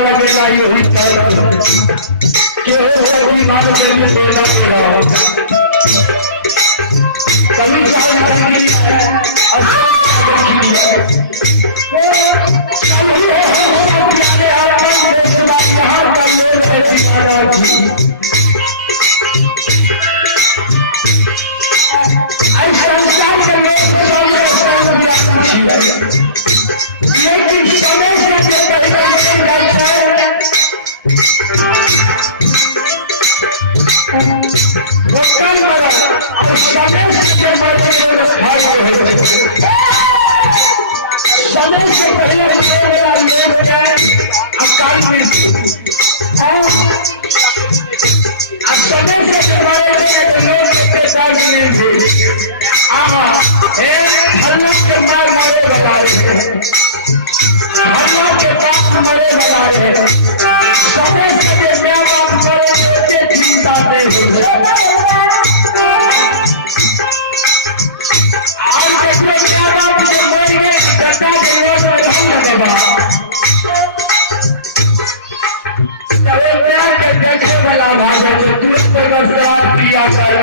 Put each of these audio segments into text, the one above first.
लगेगा यही के मान के लिए देना पड़ेगा कभी लेकिन समय से पहले अकाल मृत्यु के पास मरे बना रहे समय से चिंता नहीं देखे वाला भाषा जो दूध पर क्रिया कर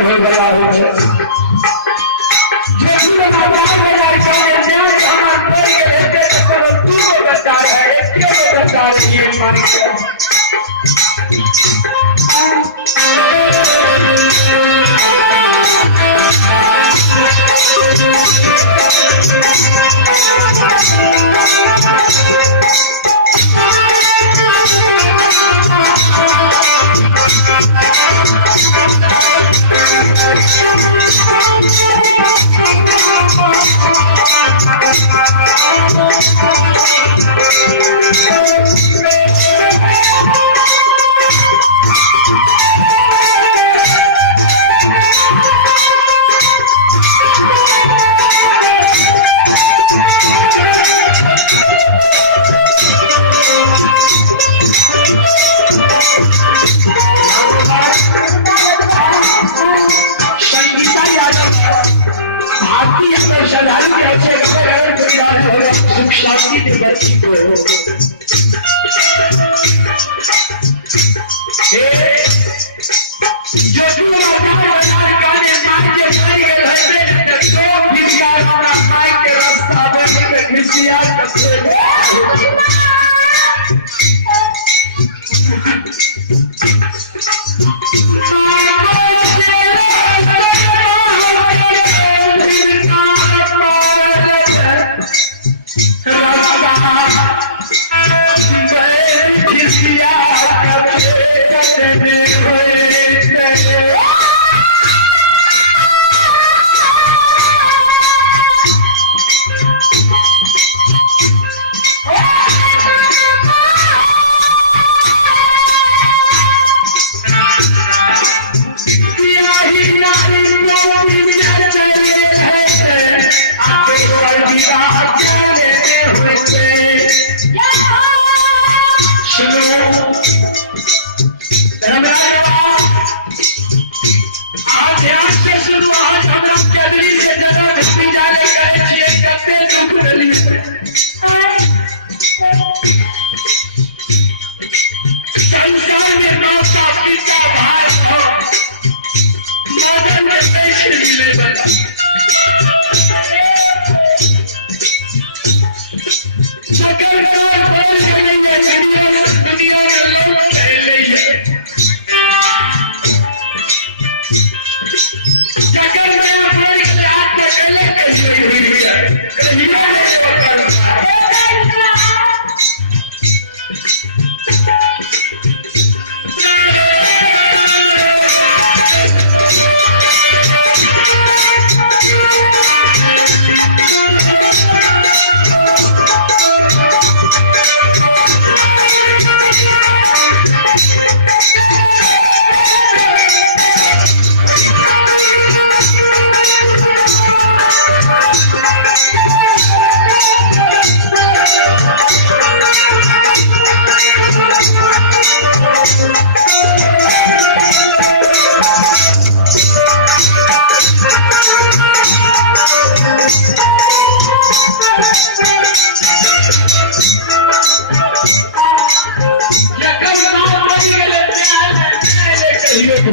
शांति की बच्ची को जो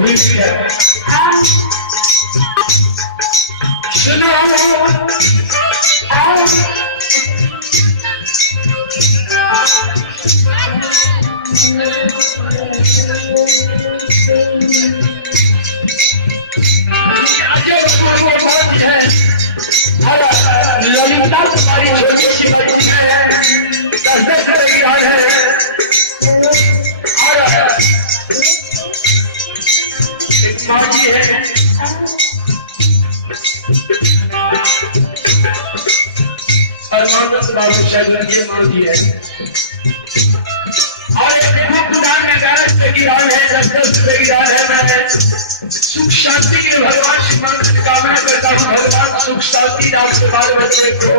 भी है। सुनो ललिता तुम्हारी छोटी सी बच्ची है, 10-10 की याद है। और एक माँ जी है, परमानंद बाबू शरण की माँ जी है। और एक विभूतिदान में 11 की याद है, 10-10 की याद है। मैं सुख शांति के भगवान श्री मंत्र की कामना करता हूँ। भगवान सुख शांति आपके बाल बच्चे को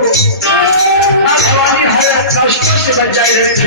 माँ भवानी हर कष्टों से बचाए रखे।